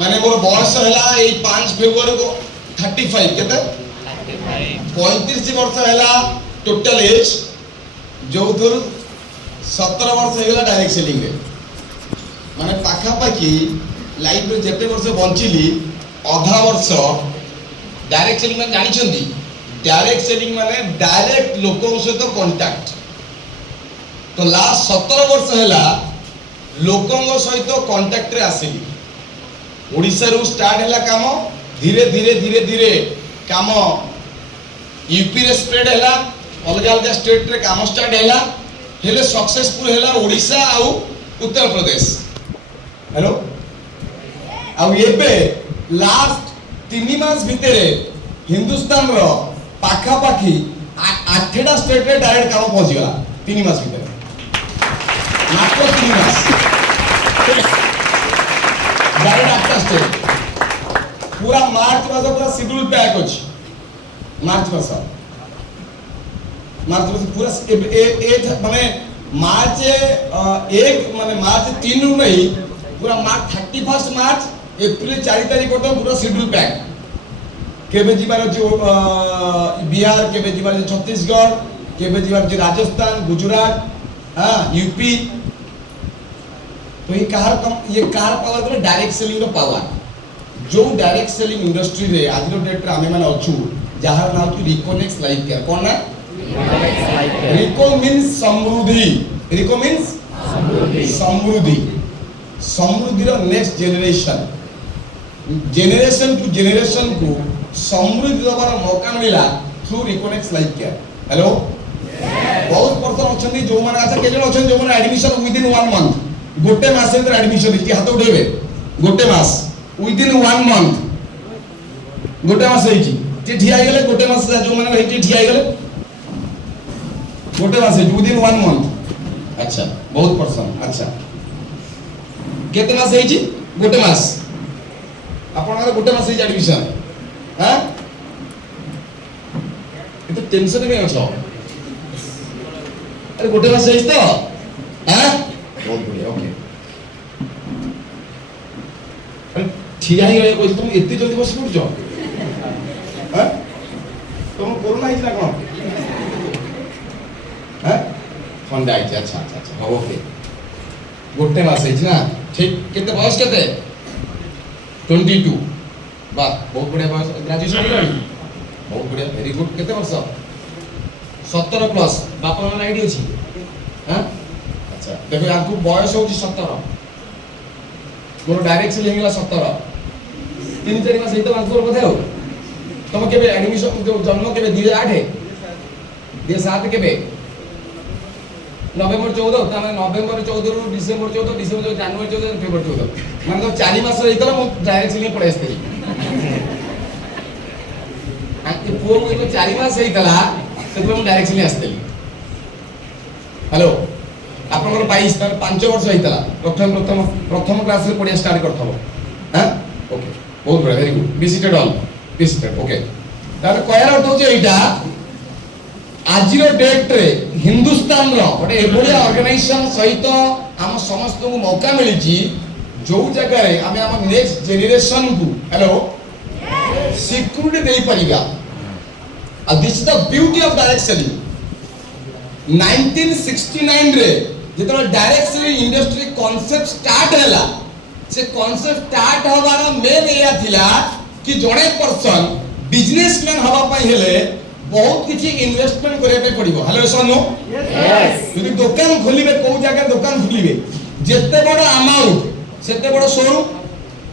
माने मोर बयस हैला ए 5 फेब्रुआरी को 35 केते 35 वर्ष हैला टोटल एज जो थुर 17 वर्ष हैला डायरेक्ट सेलिंग रे माने पाखा पाखी लाइफ रे जेते वर्ष बंचिली आधा वर्ष डायरेक्ट सेलिंग माने जानि छंती डायरेक्ट सेलिंग माने डायरेक्ट लोकों सहित कांटेक्ट तो लास्ट 17 वर्ष हैला लोकों सहित कांटेक्ट रे आसिली ओडिसा रू स्टार्ट हैला काम धीरे धीरे धीरे धीरे काम यूपी रे स्प्रेड हैला अलग अलग स्टेट रे काम स्टार्ट हैला हेले सक्सेसफुल हैला ओडिसा आउ उत्तर प्रदेश हेलो आउ एबे लास्ट 3 मास भितरे हिंदुस्तान रो पाखा पाखी 8टा स्टेट रे डायरेक्ट काम पहुंची गला 3 मास भितरे मात्र 3 मास डायरेक्ट 8टा स्टेट पूरा मार्च मास पूरा शेड्यूल पैक अछि मार्च मास पूरा ए माने मार्च 1 माने मार्च 3 रु नहीं पूरा मार्च 31 मार्च एप्रिल 4 तारिख को पूरा शेड्यूल पैक केबे जीवार बिहार केबे जीवार छत्तीसगढ़ केबे जीवार राजस्थान गुजरात हां यूपी तो ये कार पावर करे डायरेक्ट सेलिंग रो पावर जो डायरेक्ट सेलिंग इंडस्ट्री रे आज रो डेट रे हमें माने अछु जहार नाम कि रिकोनेक्स लाइफ केयर कोन ना रिको मींस समृद्धि रिको मींस समृद्धि समृद्धि रो नेक्स्ट जनरेशन टू जनरेशन को समृद्धि दबार मौका मिला through Riconext life care hello बहुत पर्सन अछंती जो माने अच्छा के जण अछन जो माने एडमिशन विद इन 1 मंथ गोटे मास रे एडमिशन कि हाथ उठेबे गोटे मास विद इन 1 मंथ गोटे मास हेची ती ठिया गेले गोटे मास जो माने हेची ठिया गेले गोटे मास विद इन 1 मंथ अच्छा बहुत पर्सन अच्छा केते मास हेची गोटे मास आपन गोटे मास हेची एडमिशन हां ये तो टेंशन में अछो अरे गोटे मास हेची तो हां बहुत बढ़िया ओके ठिया ही गए कोइ तुम एते जल्दी बस पड़छो हैं तुम कोरोना हिज ना कोन हैं ठंडा हिज अच्छा अच्छा अच्छा हो ओके गोटे मास हिज ना ठीक केते बयस केते 22 वाह बहुत बढ़िया बयस ग्रेजुएशन करनी बहुत बढ़िया वेरी गुड केते वर्ष 17 प्लस बापा मन आईडी अछि हैं अच्छा देखो आपको बयस होची 17 मोर डायरेक्ट सेलिंग होला 17 3-4 मास हित मास बोल बताओ तुम केबे एडमिशन जन्म केबे 2008 2007 केबे नवंबर 14 तने नवंबर 14 रु डिसेंबर 14 डिसेंबर 14 जनवरी 14 फेब्रुआरी 14 माने तो 4 मास हितला मो डायरेक्ट सेलिंग पड़े आस्ते आके पुओ को 4 मास हितला से तो डायरेक्ट सेलिंग आस्ते हेलो आपनकर 22 तर 5 वर्ष होइतला प्रथम क्लास रे पढिया स्टार्ट करथबो हां ओके बहुत बड़ा very good visited all visited okay तार कहर अर्थ होचे एटा आज रो डेट रे हिंदुस्तान रो गोटे एबोलिया ऑर्गेनाइजेशन सहित हम समस्त को मौका मिली छी जो जगह रे हमें हम नेक्स्ट जनरेशन को हेलो सिक्योरिटी दे परिबा this is the beauty of direct selling 1969 रे जेतरा direct selling industry concept start हैला से कांसेप्ट स्टार्ट होबार मेन एया थिला कि जणे पर्सन बिजनेसमैन हवा पई हेले बहुत किछि इन्वेस्टमेंट करे पे पड़िबो हेलो सनो यस यदि दुकान खोलिबे को जगह दुकान खोलिबे जेते बड़ अमाउंट सेते बड़ शोरूम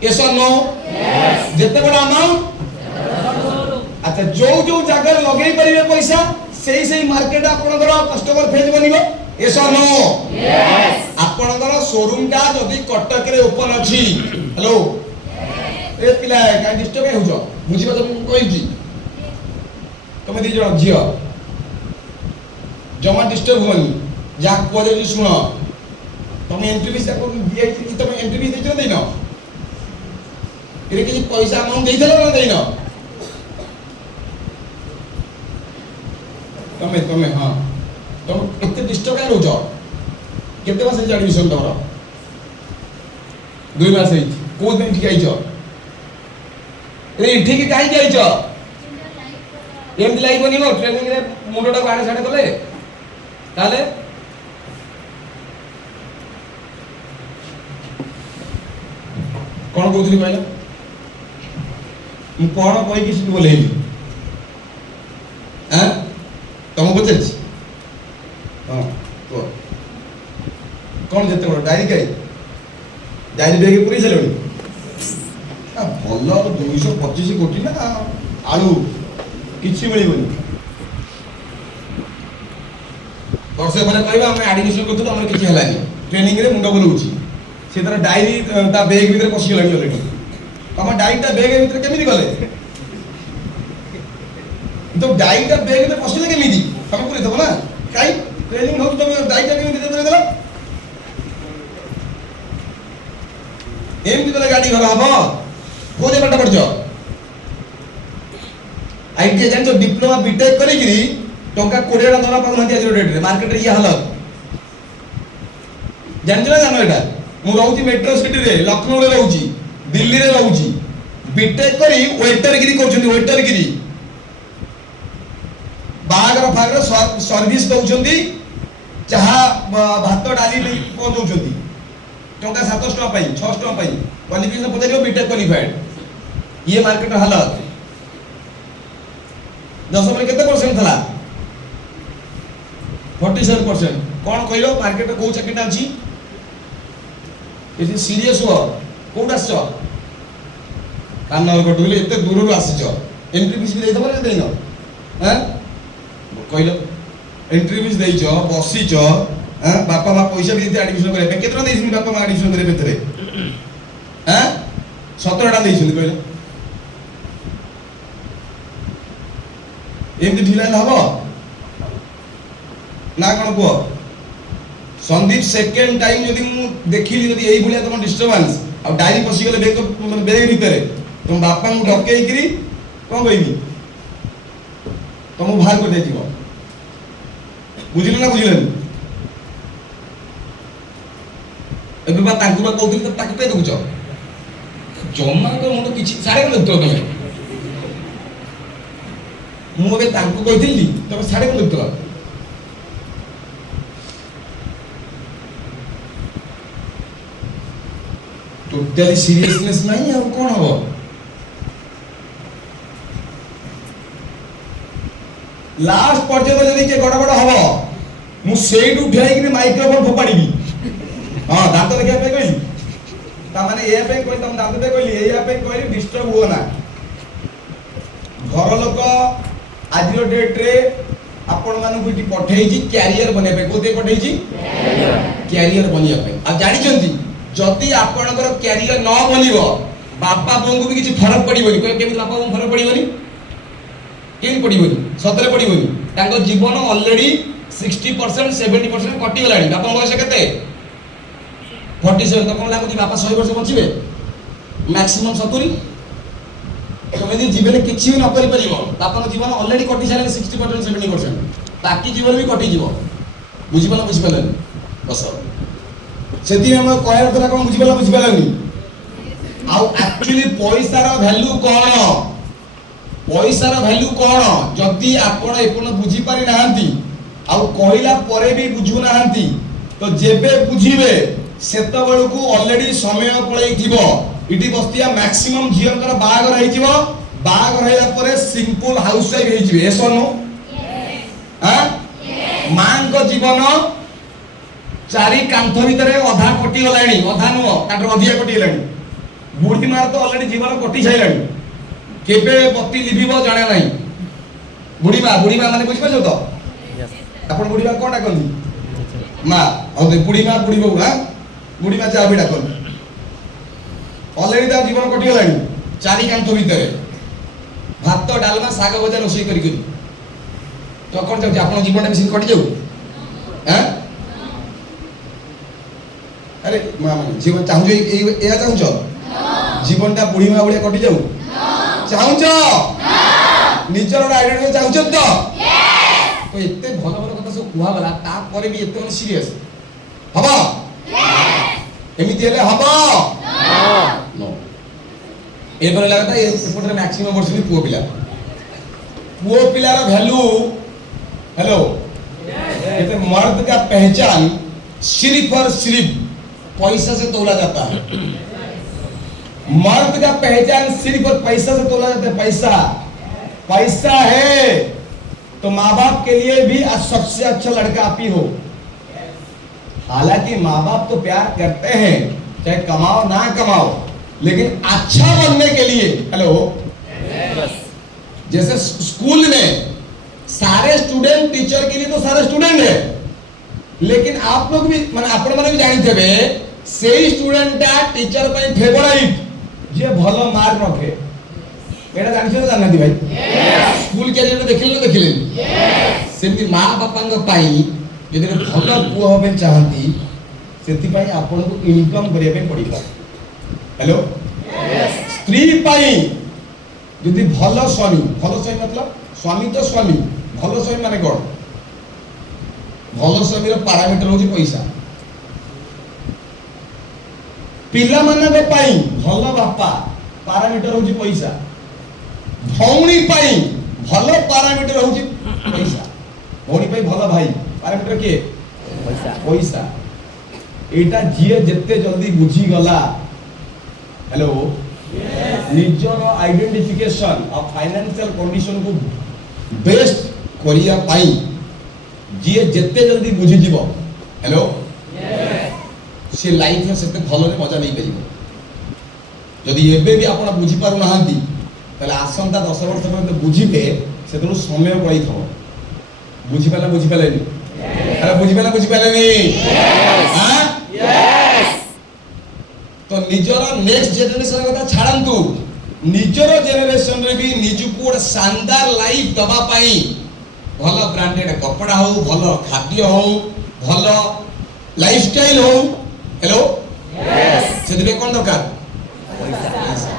यस नो यस जेते बड़ अमाउंट अच्छा जो जगह लगेई परिबे पैसा सेही मार्केट आपनकर कस्टमर फेज बनिबो यस नो यस आपनकर शोरूम टा जदी कटक रे ओपन अछि हेलो ए पिला का डिस्टर्ब हे होजो बुझिबा त कोइ जी तुम दी जण झियो जमा डिस्टर्ब होनी जा को जे सुनो तुम एंट्री फीस को दिए तुम एंट्री फीस देछो देनो इरे कि पैसा अमाउंट देइथलो ना देनो तुम हां तुम एते डिस्टर्ब का रोजो केते मास एडमिशन तमरो 2 मास को दिन ठीक आइछो रे ठीक काई जाइछ एमती लाइफ बनिबो ट्रेनिंग रे मुंडटा को आडे साडे कले ताले कोन कहउथली कहला मु कोन कहि किछ बोलेली हां तुम बुझछ हां तो कोन जते बड़ डायरी काई डायरी बेगे पूरी चलोनी आ भलो 225 कोटी ना आलू किछि मिलिबनी वर्षे पर कहबा हम एडमिशन करथु हमर किछि हलानी ट्रेनिंग रे मुंडा बोलउची से तरह डायरी ता बैग भीतर पसी गलानी ऑलरेडी हम डायरी ता बैग भीतर केमिति गले तो डायरी ता बैग भीतर पसिले केमिति हम पूरी दबो ना काई ट्रेनिंग हो तो डायरी ता केमिति भीतर देला एमति तले गाड़ी घर हबो कोजे पाठ पढछ आईटी जान तो डिप्लोमा बीटेक करिकरी टंका 20 टा दरा पाउ नथि आज डेट रे मार्केट रे ये हालत जान जानो एटा मु रहउची मेट्रो सिटी रे लखनऊ रे रहउची दिल्ली रे रहउची बीटेक करी वेटर गिरी करछन्ती वेटर गिरी बागर फागर सर्विस दउछन्ती चाहा भात डाली ले को दउछन्ती टंका 700 टका पाई 600 टका पाई क्वालिफिकेशन पचारियो बीटेक क्वालिफाइड ये मार्केट रे हालत 10 में केते परसेंट थला 47% कोन कहियो मार्केट को चाकरीटा अछि एसी सीरियस हो कोड आछो कानर कटुले एते दूर रो आछो एंट्री फीस भी देइथबो रे देइनो हैं कहिलो एंट्री फीस देइछो बसिछो हैं बापा मा पैसा भी देते एडमिशन करे पे केतना देइछिन बापा मा एडमिशन करे बेतरे हैं 17 टा देइछिन कहिलो एमती ढिला हबो ना कोन को संदीप सेकंड टाइम यदि मु देखिली यदि एई भलिया तम डिस्टरबेंस आ डायरी पसी गेले बेग माने बेग भीतर तुम बापा मु डकेई करी कोन कहबी तुम बाहर कर दे दिबो बुझिल ना बुझिलन एबे बा तांकु बा कहउथि त ताकु पे दउछ जम्मा को मु तो किछि सारे को लगतो तमे मु बे तांकु कहथिली तमे सारे को लगतो टोटली सीरियसनेस नहीं और कौन हो लास्ट पर्यंत जदि के गड़ गड़ हबो मु सेट उठाई कि माइक्रोफोन फोपाडीबी हां दांत देखा पे कहली ता माने ए पे कोइ तम दांत पे कहली ए पे कहली डिस्टर्ब हो ना घर लोक आज डेट रे आपण मानु कोठी पठेई जी कैरियर बने पे कोते पठेई जी कैरियर बनिया पे आ जानि चंती जति आपणकर कैरियर न बनिबो बापा बोंगु भी किछि फरक पडिबोनी कोइ केमि बापा बोंगु फरक पडिबोनी केमि पडिबोनी सतरे पडिबोनी तांको जीवन ऑलरेडी 60% 70% कटि गलानी बापा बयस केते 47 तो कोन लागुची बापा 100 वर्ष बचिबे मैक्सिमम 70 तमे जे जीवन किछि भी न करि परिबो बापा जीवन ऑलरेडी कटि साले 60% 70% बाकी जीवन भी कटि जीवो बुझि पलन बस सेति हम कहर କଥା कोन बुझि पलनी आउ एक्चुअली पैसार वैल्यू कोन पैसार वैल्यू कोन जति आपण एपन बुझि पारि नाहंती आउ कहिला परे भी बुझु नाहंती तो जेबे बुझिबे सेत बेलकू ऑलरेडी समय पळै थिबो इटी बस्तिया मैक्सिमम झियंकर बागर हेइ जिवो बागर हैला परे सिंपल हाउस वाइफ हेइ जिवे एसो नो हां मान को जीवन चारि कांथ भितरे अधा कटि गलाणी अधा नो ताटर अधिया कटि गलाणी बुढ़ी मार तो ऑलरेडी जीवन कटि जाइलाणी केबे बत्ती लिभिबो जाने नाही बुढ़ी मां माने बुझ पाछो तो आपण बुढ़ी मां कोटा कहली मां और बुढ़ी मां बुढ़ी बहू हां बुढ़ी मां चाबी डाकल ऑलरेडी ता जीवन कटि गलाणी चारि कांथ भितरे भात डालमा साग भजा रोसई करी तो कोन जाउ आपण जीवन में कटि जाउ हैं अरे मां माने जीवन चाहू ए चाहू जीवन ता बुढ़ी मां बड़े कटि जाऊ चाहू निजर आइडेंटिटी चाहू तो एते भलो भलो कथा सब कुहा गला ता परे भी एते सीरियस हबो एमिति हेले हबो नो ए पर लगा था ये एपटे मैक्सिमम वर्ष भी पुओ पिलार वैल्यू हेलो कहते मर्द का पहचान सिर्फ और सिर्फ पैसा से तोला जाता है। मर्द का पहचान सिर्फ और पैसा से तोला जाता है। पैसा पैसा है तो माँ बाप के लिए भी सबसे अच्छा लड़का आप ही हो। हालांकि माँ बाप तो प्यार करते हैं चाहे कमाओ ना कमाओ, लेकिन अच्छा बनने के लिए हेलो जैसे स्कूल में सारे स्टूडेंट टीचर के लिए तो सारे स्टूडेंट है, लेकिन आप लोग भी माने आपण माने भी जानि थेबे सेही स्टूडेंटा टीचर पे फेवरेट जे भलो मार्क रखे एटा जानि छ जानि दी भाई स्कूल कैरियर में देखिले सेमती मां बापांग पाई यदि भलो पुओ होबे चाहती सेति पाई आपण को इनकम करिया पे पड़िबा। हेलो स्त्री पाई यदि भलो स्वामी मतलब स्वामी तो स्वामी भलो स्वामी माने कोन भलो स्वामी रो पैरामीटर होची पैसा। पिला माने पाई भलो बापा पैरामीटर होची पैसा। भौणी पाई भलो पैरामीटर होची पैसा। भौणी पाई भलो भाई पैरामीटर के पैसा। एटा जिए जत्ते जल्दी बुझी गला हेलो निजर आइडेंटिफिकेशन ऑफ फाइनेंशियल कंडीशन को बेस्ट करिया पाई जिए जत्ते जल्दी बुझी जीवो हेलो से लाइफ में सेते भलो रे मजा नहीं पाइबो। जदि एबे भी आपण बुझी पारु नहांती ताले आसंता 10 वर्ष पर्यंत बुझीबे सेतु समय पड़ी थो। बुझी पाले नी अरे बुझी पाले नी हां यस। तो निजर नेक्स्ट जनरेशन कथा छाड़ंतु निजर जनरेशन रे भी निजु को शानदार लाइफ दबा पाई भलो ब्रांडेड कपड़ा हो भलो खाद्य हो भलो लाइफस्टाइल हो हेलो यस सेदिबे कोन दरकार पैसा।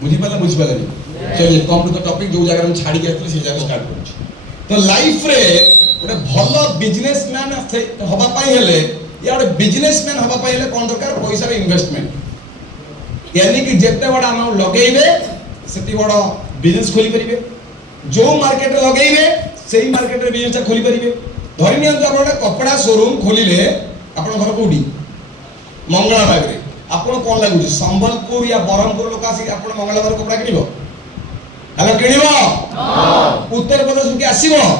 बुझी पाले नी चलिए कम टू द टॉपिक जो जगह हम छाड़ी के आथले से जगह स्टार्ट करू। तो लाइफ रे गोटे भलो बिजनेसमैन होबा पाई हेले या गोटे बिजनेसमैन होबा पाई हेले कोन दरकार पैसा रे इन्वेस्टमेंट यानी कि जेते बड़ा अमाउंट लगेइबे सेति बड़ा बिजनेस खोली परिबे। जो मार्केट रे लगेइबे सेही मार्केट रे बिजनेस खोली परिबे। धरि नियंत्र आपण गोटे कपड़ा शोरूम खोलिले आपण घर कोडी मंगला बाग रे आपण कोन लागुची संबलपुर या बरहमपुर लोक आसी आपण मंगला बाग कपड़ा किनिबो हेलो किनिबो नो। उत्तर प्रदेश के आसीबो नो।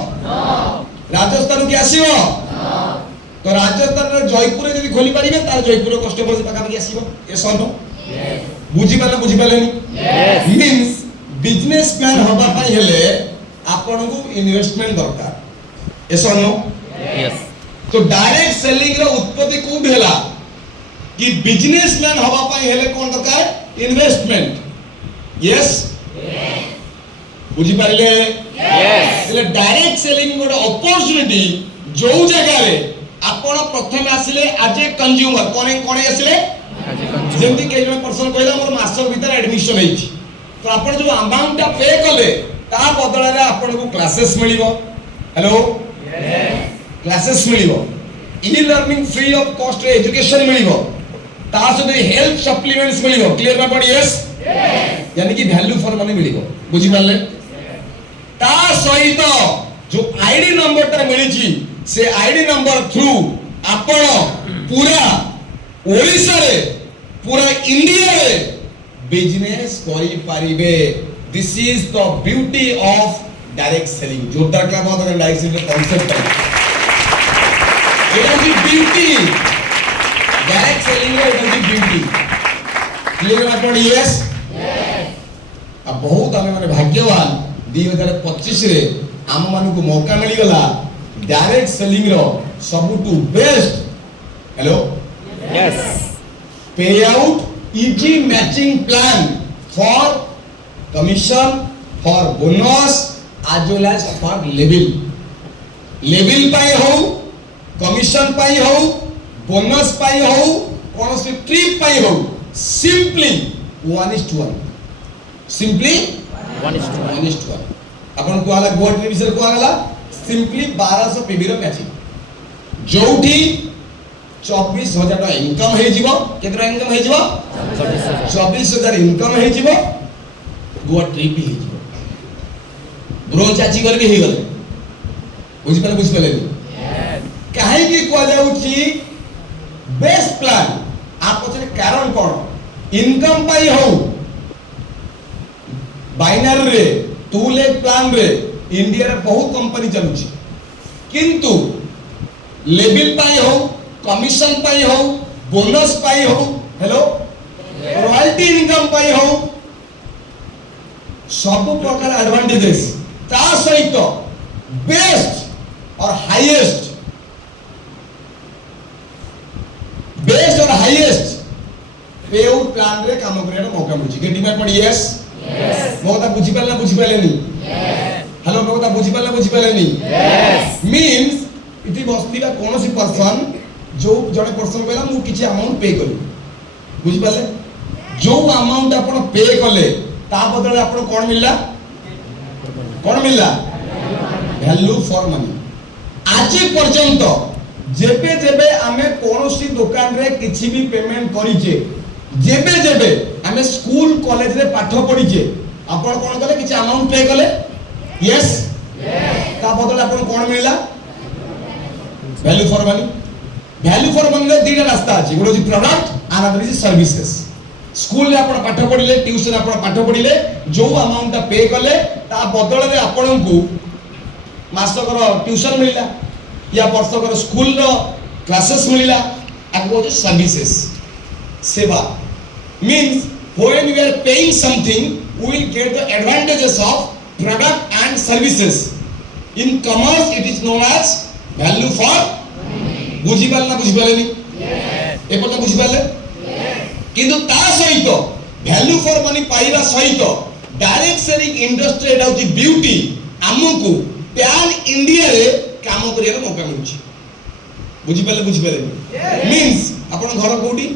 राजस्थान के आसीबो नो। तो राजस्थान रे जयपुर रे जदी खोली परिबे तार जयपुर रो कस्टमर से पका आसीबो ए सनो यस। बुझी पाले नी यस मींस बिजनेसमैन होबा पाई हेले आपण को इन्वेस्टमेंट दरकार ए सनो यस। तो डायरेक्ट सेलिंग रो उत्पत्ति कोड हैला कि बिजनेसमैन होबा पाई हेले कोन दरकार इन्वेस्टमेंट यस बुझी पाइले यस। એટલે डायरेक्ट सेलिंग गोटे अपॉर्चुनिटी जो जगह रे आपण प्रथम आसिले आज ए कंज्यूमर कोने आसिले जेंति के जण पर्सन कहला मोर मास भीतर एडमिशन हेछि तो आपण जो अमाउंट पे कले ता बदला रे आपण को क्लासेस मिलिबो हेलो यस क्लासेस मिलिबो e learning free of cost रे एजुकेशन मिलिबो ता सदी हेल्थ सप्लीमेंट्स मिलिबो क्लियर बा पड़ी यस यानी कि वैल्यू फॉर मनी मिलिबो बुझी पाले। ता सहित जो आईडी नंबर ता मिलिची से आईडी नंबर थ्रू आपण पूरा ओडिसा रे पूरा इंडिया रे बिजनेस करि पारिबे। This is the beauty of direct selling. जोरदार क्लैप हो तो डायरेक्ट सेलिंग कांसेप्ट है it is beauty direct selling it is beauty clear बा पड़ी यस अब बहुत आमे माने भाग्यवान 2025 रे आम मानु को मौका मिली गला डायरेक्ट सेलिंग रो सबुटू best hello yes pay out easy matching plan for commission for bonus as well as for level पाई हो कमीशन पाई हो बोनस पाई हो कौन सी ट्रिप पाई हो सिंपली 1:1 सिंपली 1:1 अपन को आला गोट विषय को आला सिंपली 1200 पीबी रो मैचिंग जोठी 24,000 टका इनकम हे जीवो केतना इनकम हे जीवो 24,000 इनकम हे जीवो गोवा ट्रिप हे जीवो ब्रो चाची कर के हे गले बुझि पले काहे की को जाउची बेस्ट प्लान आप पछरे कारण कोन इनकम पाई हो बाइनरी रे 2 लाख प्लान रे इंडिया रे बहुत कंपनी चलुची किंतु लेवल पाई हो कमिशन पाई हो बोनस पाई हो हेलो रॉयल्टी इनकम पाई हो सब प्रकार एडवांटेजेस ता सहित बेस्ट और हाईएस्ट और हाईएस्ट पे आउट प्लान रे काम करे मौका मिलची गेटी में पड़ी यस मो कथा बुझी पाले नी हेलो मो कथा बुझी पाले नी मींस इति बसलिबा कोनोसी पर्सन जो जने पर्सन कहला मु किछि अमाउंट पे करू बुझी पाले जो अमाउंट आपण पे कले ता बदले आपण कोन मिलला वैल्यू फॉर मनी आज पर्यंत जेबे जेबे आमे कोनोसी दुकान रे किछि भी पेमेंट करिजे जेबे आमे स्कूल कॉलेज रे पाठ पढिजे आपण कोन कले किछि अमाउंट पे कले यस ता बदले आपण कोन मिलला वैल्यू फॉर मनी रे दीटा रास्ता अछि गोटे अछि प्रोडक्ट और अदर इज सर्विसेज स्कूल रे आपण पाठ पढिले ट्यूशन आपण पाठ पढिले जो अमाउंट पे कले ता बदल रे आपण को मासकर ट्यूशन मिलला या वर्षकर स्कूल रो क्लासेस मिलला आगो जे सर्विसेज सेवा means when we are paying something we will get the advantages of product and services in commerce it is known as value for बुझी पाले नी ए पता बुझी पाले किंतु ता सहित वैल्यू फॉर मनी पाइबा सहित डायरेक्ट सेलिंग इंडस्ट्री एटा होची ब्यूटी हमकु पैन इंडिया रे काम करिया मौका मिलुची बुझी पाले मींस आपण घर कोठी